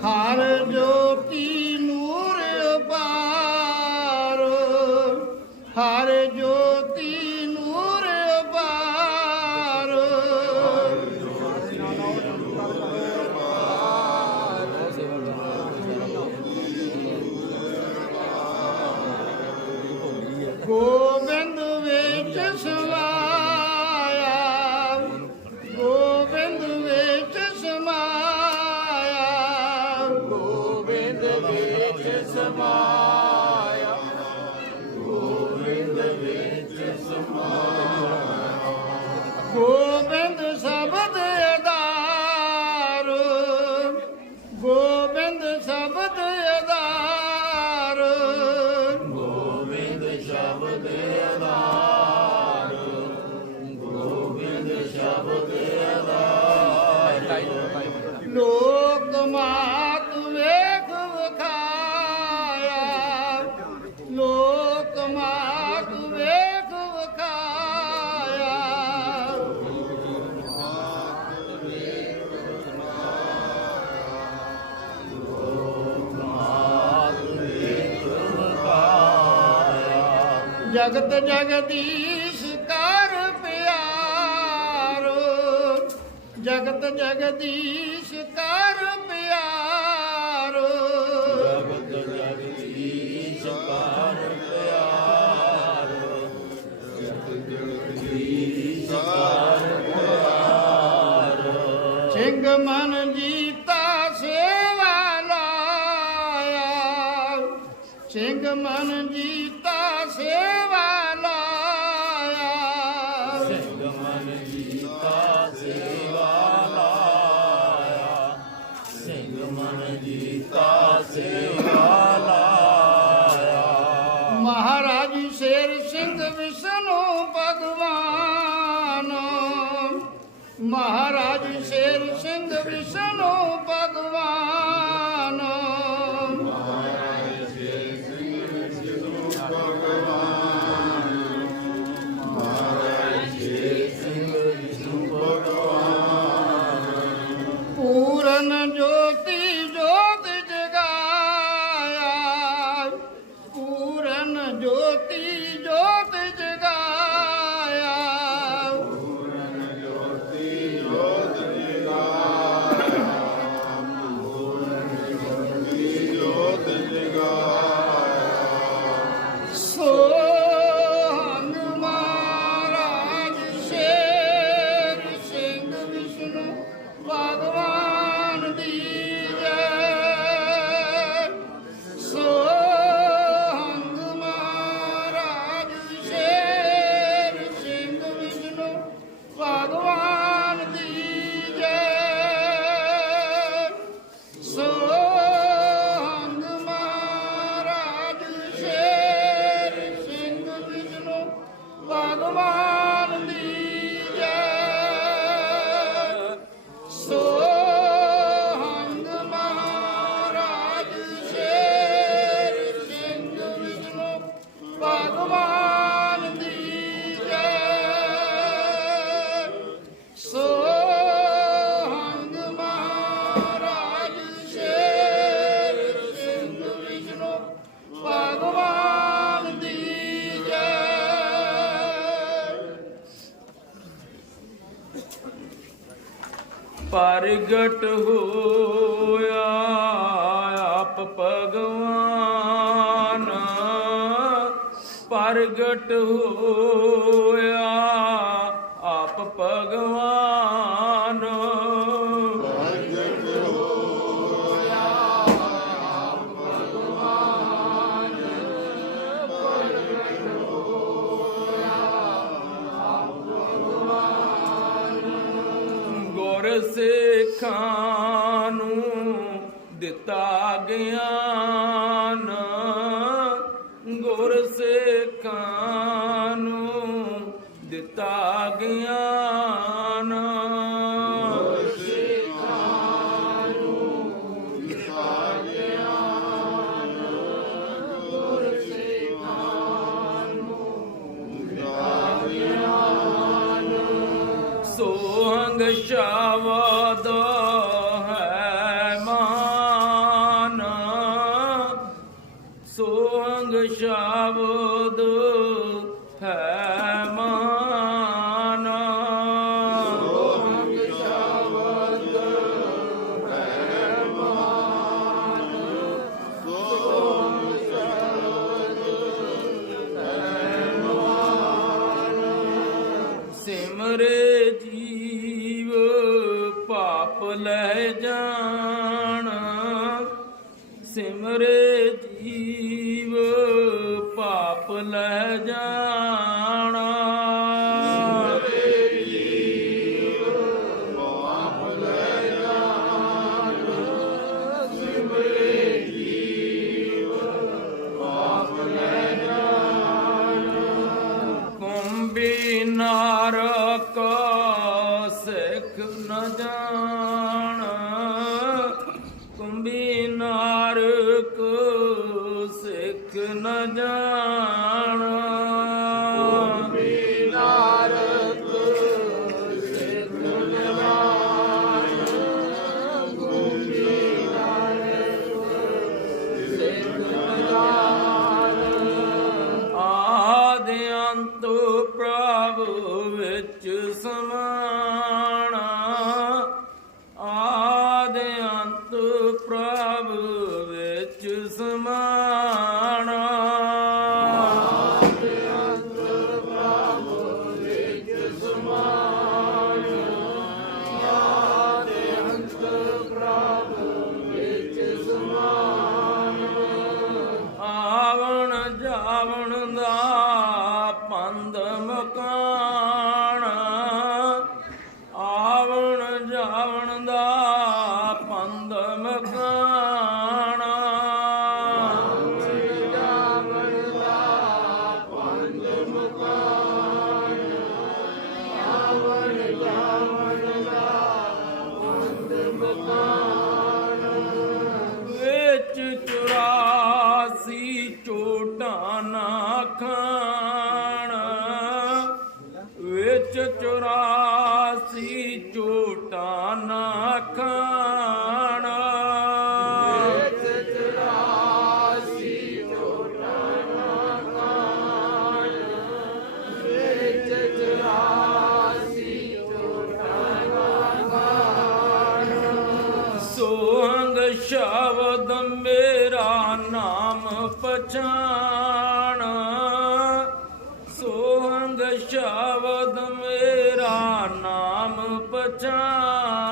好了 ਜਗਤ ਜਗਦੀਸ਼ ਕਰ ਪਿਆਰੋ। ਜਗਤ ਜਗਦੀਸ਼ મહારાજ શેર સિંહ વિષ્ણુ ભગવાન. મહારાજ શેર સિંહ વિષ્ણુ प्रगट हो come. Oh. ਵਿੱਚ ਸਮਾ of love. ਪਛਾਣਾ ਸੋਹੰਗ ਸ਼ਬਦ ਮੇਰਾ ਨਾਮ ਪਛਾਣ।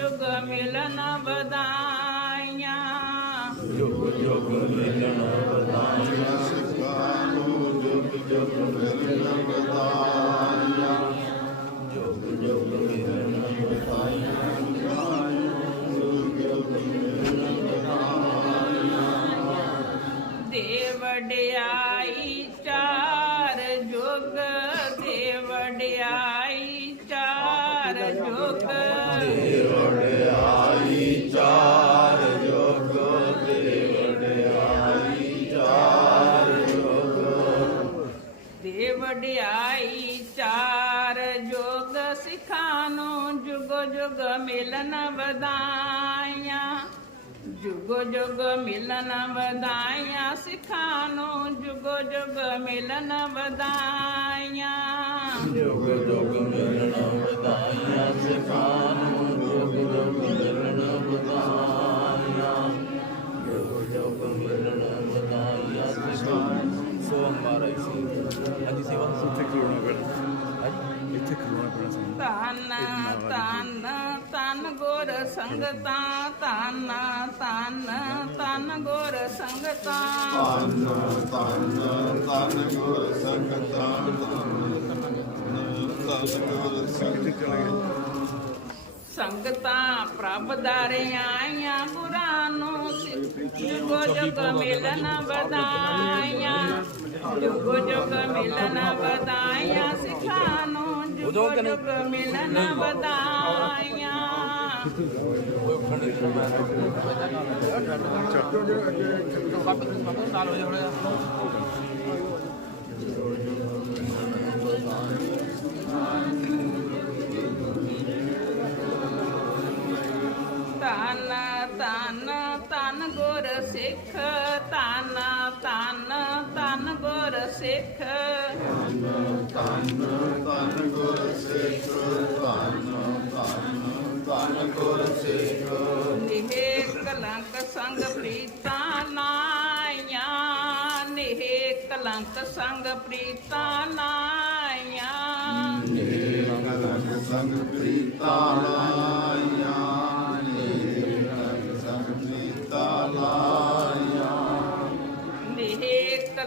ਜੁਗ ਮਿਲਨ ਵਧਾਈਆਂ। ਜੁਗ ਜੁਗ ਮਿਲਨ ਵਧਾਈਆਂ। ਸਿਕਾਨੋ ਜੁਗ ਜੁਗ ਮਿਲਨ ਵਧਾਈਆਂ। ਜੁਗ ਜੁਗ ਦੇ ਵਡਿਆਈ ਚਾ ਸਿਖਾਂ ਨੂੰ ਜੁਗ ਜੁਗ ਮਿਲਨ ਵਧਾਈਆਂ। ਜੁਗ ਜੁਗ ਮਿਲਨ ਵਧਾਈਆਂ। ਸਿਖਾਂ ਨੂੰ ਜੁਗ ਜੁਗ ਮਿਲਨ ਵਧਾਈਆਂ। ਜੁਗ ਜੁਗ ਮਿਲਣ ਵਧਾਈਆਂ। ਸਿਖਾਂ ਨੂੰ ਜੁਗ ਜੁਗ ਮਿਲਣ ਵਧਾਈਆਂ। ਜੁਗ ਜੁਗ ਮਿਲਣ ਵਧਾਈਆਂ। ਸਿਖਾਂ ਨੂੰ। ਸੋ ਹਮਾਰਾ ਇਸੇ ਅਜੀ ਸੇਵਾ ਇੱਥੇ ਖਲੋਣਾ ਪੈਣਾ ਇੱਥੇ ਖਲੋਣਾ ਪੈਣਾ ਸਾਨੂੰ ਤਨ ਤਨ ਤਨ ਗੁਰ ਸੰਗਤਾਂ ਤਨ ਤਨ ਤਨ ਗੁਰ ਸੰਗਤਾਂ ਧੰਨ ਧੰਨ ਧੰਨ ਗੁਰ ਸੰਗਤਾਂ ਧੰਨ ਗੁਰ ਸੰਗਤਾਂ ਸੰਗਤਾਂ ਪ੍ਰਭ ਦਾਰੇ ਆਈਆਂ ਗੁਰਾਂ ਨੂੰ ਜੁਗੋ ਜੁਗ ਮਿਲਨ ਵਧਾਈਆਂ। ਜੁਗੋ ਜੁਗ ਮਿਲਨ ਵਧਾਈਆਂ ਸਿਖਾਂ ਨੂੰ ਜੁਗੋ ਜੁਗ ਮਿਲਨ ਵਧਾਈਆਂ ਤਨ ਤਨ ਤਨ ਗੁਰ ਸਿੱਖ ਧੰਨ ਧੰਨ ਗੁਰ ਸਿੱਖ ਧੰਨ ਧੰਨ ਧੰਨ ਗੁਰ ਸਿੱਖ ਨਿਹ ਕਲੰਕ ਸੰਗ ਪ੍ਰੀਤਾ ਲਾਈਆਂ ਨਿਹ ਕਲੰਕ ਸੰਗ ਪ੍ਰੀਤਾਂ ਲਾਈਆਂ ਕਲੰਕ ਸੰਗ ਪ੍ਰੀਤਾ ਲਾਇਆ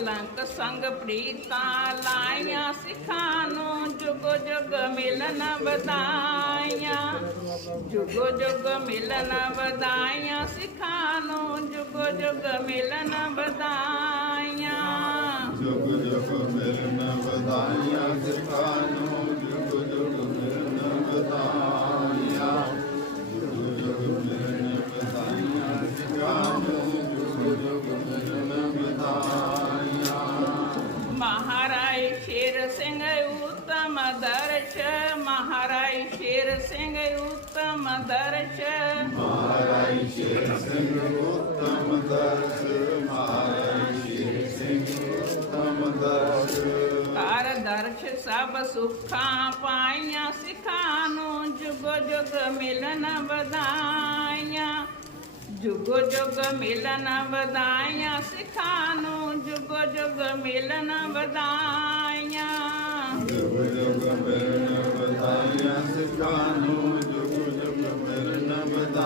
ਕਲੰਕ ਸੰਗ ਪ੍ਰੀਤਾਂ ਲਾਇਆ ਸਿੱਖਾਂ ਨੂੰ ਜੁਗ ਜੁਗ ਮਿਲਨ ਵਧਾਈਆਂ। ਜੁਗ ਜੁਗ ਮਿਲਨ ਵਧਾਈਆਂ ਸਿੱਖਾਂ ਨੂੰ ਜੁਗ ਜੁਗ ਮਿਲਨ ਵਧਾਈਆਂ। ਜੁਗ ਜੁਗ ਮਿਲਨ ਵਧਾਈਆਂ ਸਿਖਾਂ ਨੂੰ ਉਤਮ ਦਰਸ਼ ਮਹਾਰਾਜ ਸ਼ੇਰ ਸਿੰਘ ਉਤਮ ਦਰਸ ਮਹਾਰਾਜ ਸ਼ੇਰ ਸਿੰਘ ਉਤਮ ਦਰਸ ਕਰ ਦਰਸ਼ ਸਭ ਸੁੱਖਾਂ ਪਾਈਆਂ ਸਿਖਾਂ ਨੂੰ ਜੁਗ ਜੁਗ ਮਿਲਨ ਵਧਾਈਆਂ ਜੁਗ ਜੁਗ ਮਿਲਨ ਵਧਾਈਆਂ ਸਿਖਾਂ ਨੂੰ ਜੁਗ ਜੁਗ ਮਿਲਨ ਵਧਾਈਆਂ ਜੁਗ ਜੁਗ ਮਿਲਨ ਵਧਾਈਆਂ ਸਿਖਾਂ ਨੂੰ ਜੁਗ ਜੁਗ ਮਿਲਨ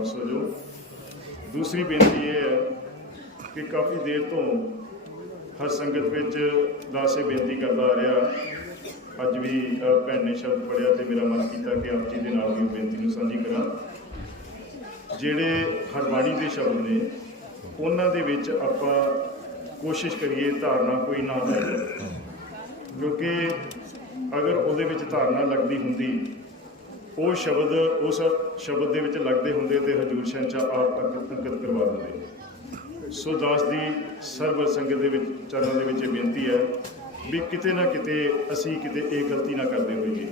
ਵਾਪਸ ਹੋ ਜਾਓ ਦੂਸਰੀ ਬੇਨਤੀ ਇਹ ਹੈ ਕਿ ਕਾਫੀ ਦੇਰ ਤੋਂ ਹਰ ਸੰਗਤ ਵਿੱਚ ਦਾਸੇ ਬੇਨਤੀ ਕਰਦਾ ਆ ਰਿਹਾ। ਅੱਜ ਵੀ ਭੈਣ ਨੇ ਸ਼ਬਦ ਪੜਿਆ ਤੇ ਮੇਰਾ ਮਨ ਕੀਤਾ ਕਿ ਆਪ ਜੀ ਦੇ ਨਾਲ ਵੀ ਬੇਨਤੀ ਨੂੰ ਸਾਂਝੀ ਕਰਾਂ। ਜਿਹੜੇ ਹਰਬਾਣੀ ਦੇ ਸ਼ਬਦ ਨੇ, ਉਹਨਾਂ ਦੇ ਵਿੱਚ ਆਪਾਂ ਕੋਸ਼ਿਸ਼ ਕਰੀਏ ਧਾਰਨਾ ਕੋਈ ਨਾ ਲੈ ਕਿਉਂਕਿ ਅਗਰ ਉਹਦੇ ਵਿੱਚ ਧਾਰਨਾ ਲੱਗਦੀ ਹੁੰਦੀ ਉਹ ਸ਼ਬਦ ਉਸ ਸ਼ਬਦ ਦੇ ਵਿੱਚ ਲੱਗਦੇ ਹੁੰਦੇ ਤੇ ਹਜੂਰ ਸ਼ਾਹ ਆਪ ਅੰਕਿਤ ਕਰਵਾ ਦਿੰਦੇ। ਸੋ ਦਾਸ ਦੀ ਸਰਬ ਸੰਗਤ ਦੇ ਵਿੱਚ ਚਰਨਾਂ ਦੇ ਵਿੱਚ ਇਹ ਬੇਨਤੀ ਹੈ ਵੀ ਕਿਤੇ ਨਾ ਕਿਤੇ ਅਸੀਂ ਕਿਤੇ ਇਹ ਗਲਤੀ ਨਾ ਕਰਦੇ ਹੋਈਏ।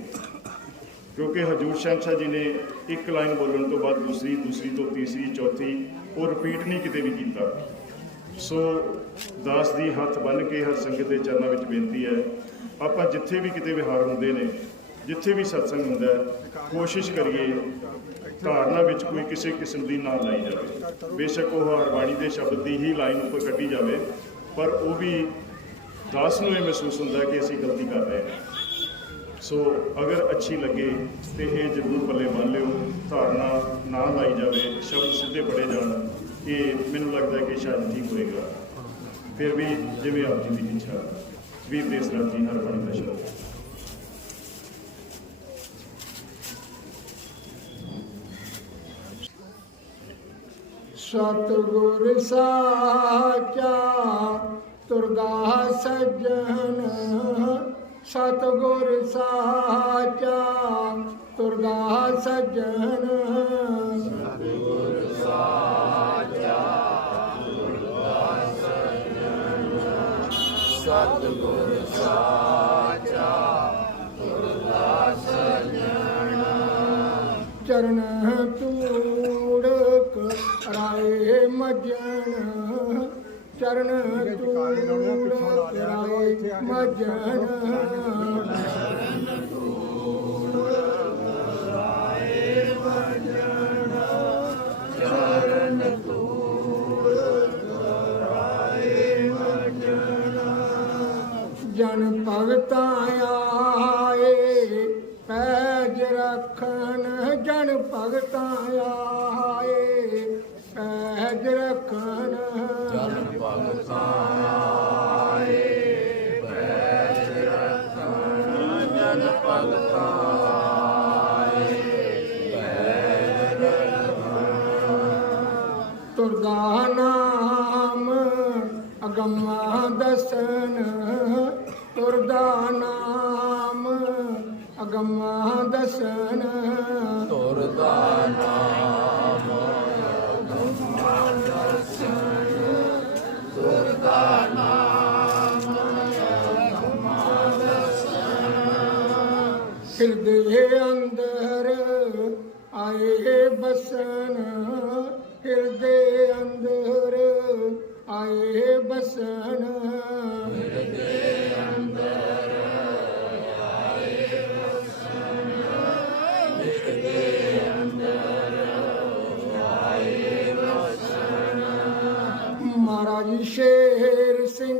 ਕਿਉਂਕਿ ਹਜੂਰ ਸ਼ਾਹ ਜੀ ਨੇ ਇੱਕ ਲਾਈਨ ਬੋਲਣ ਤੋਂ ਬਾਅਦ ਦੂਸਰੀ ਦੂਸਰੀ ਤੋਂ ਤੀਸਰੀ, ਚੌਥੀ ਉਹ ਰਿਪੀਟ ਨਹੀਂ ਕਿਤੇ ਵੀ ਕੀਤਾ। ਸੋ ਦਾਸ ਦੀ ਹੱਥ ਬੰਨ ਕੇ ਹਰ ਸੰਗਤ ਦੇ ਚਰਨਾਂ ਵਿੱਚ ਬੇਨਤੀ ਹੈ, ਆਪਾਂ ਜਿੱਥੇ ਵੀ ਕਿਤੇ ਵਿਹਾਰ ਹੁੰਦੇ ਨੇ ਜਿੱਥੇ ਵੀ ਸਤਸੰਗ ਹੁੰਦਾ ਕੋਸ਼ਿਸ਼ ਕਰੀਏ ਧਾਰਨਾ ਵਿੱਚ ਕੋਈ ਕਿਸੇ ਕਿਸਮ ਦੀ ਨਾ ਲਾਈ ਜਾਵੇ। ਬੇਸ਼ੱਕ ਉਹ ਹਰਬਾਣੀ ਦੇ ਸ਼ਬਦ ਦੀ ਹੀ ਲਾਈਨ ਉੱਪਰ ਕੱਢੀ ਜਾਵੇ, ਪਰ ਉਹ ਵੀ ਦਾਸ ਨੂੰ ਇਹ ਮਹਿਸੂਸ ਹੁੰਦਾ ਕਿ ਅਸੀਂ ਗਲਤੀ ਕਰ ਰਹੇ ਹਾਂ। ਸੋ ਅਗਰ ਅੱਛੀ ਲੱਗੇ ਤੇ ਇਹ ਜ਼ਰੂਰ ਪੱਲੇ ਬੰਨ ਲਿਓ, ਧਾਰਨਾ ਨਾ ਲਾਈ ਜਾਵੇ, ਸ਼ਬਦ ਸਿੱਧੇ ਪੜੇ ਜਾਣ, ਇਹ ਮੈਨੂੰ ਲੱਗਦਾ ਕਿ ਸ਼ਾਇਦ ਠੀਕ ਹੋਏਗਾ। ਫਿਰ ਵੀ ਜਿਵੇਂ ਆਪ ਜੀ ਦੀ ਇੱਛਾ, ਵੀਰ ਦੇਸ ਰਾਜ ਜੀ ਹਰ ਬਾਣੀ ਦਾ ਸ਼ਬਦ। ਸਤਿਗੁਰ ਸਾਚਾ ਤੁਰਦਾ ਸੱਜਣ। ਸਤਿਗੁਰ ਸਾਚਾ ਤੁਰਦਾ ਸੱਜਣ। ਚਰਨ ਮਜਨ ਚਰਨ ਤੂੜਕ ਰਾਏ ਮਜਨ ਤੁਰਦਾ ਨਾਮ ਅਗੰਮਾ ਦਸਨ। ਤੁਰਦਾ ਨਾਮ ਹਿਰਦੇ ਅੰਦਰ ਆਏ ਬਸਨ। ਹਿਰਦੇ ਅੰਦਰ ਆਏ ਬਸਨ।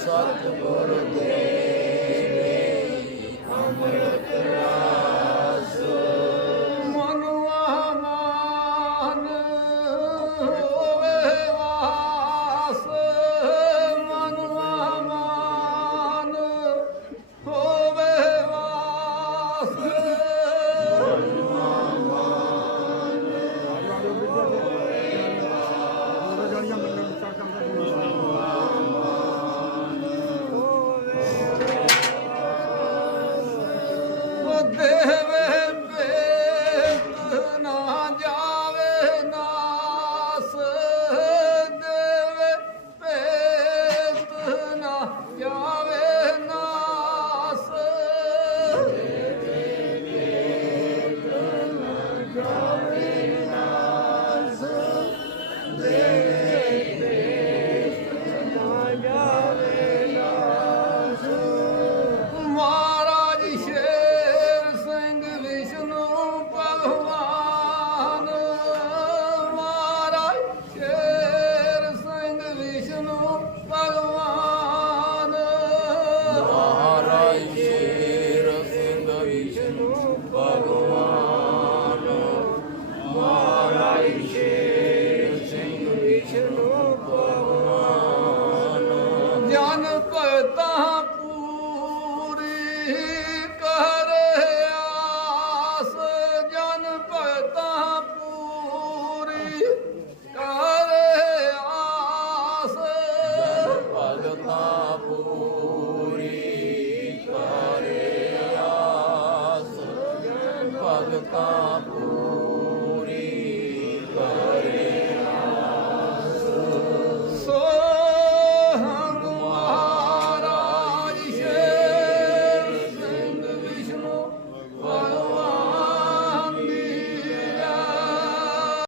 Sadguru Dev.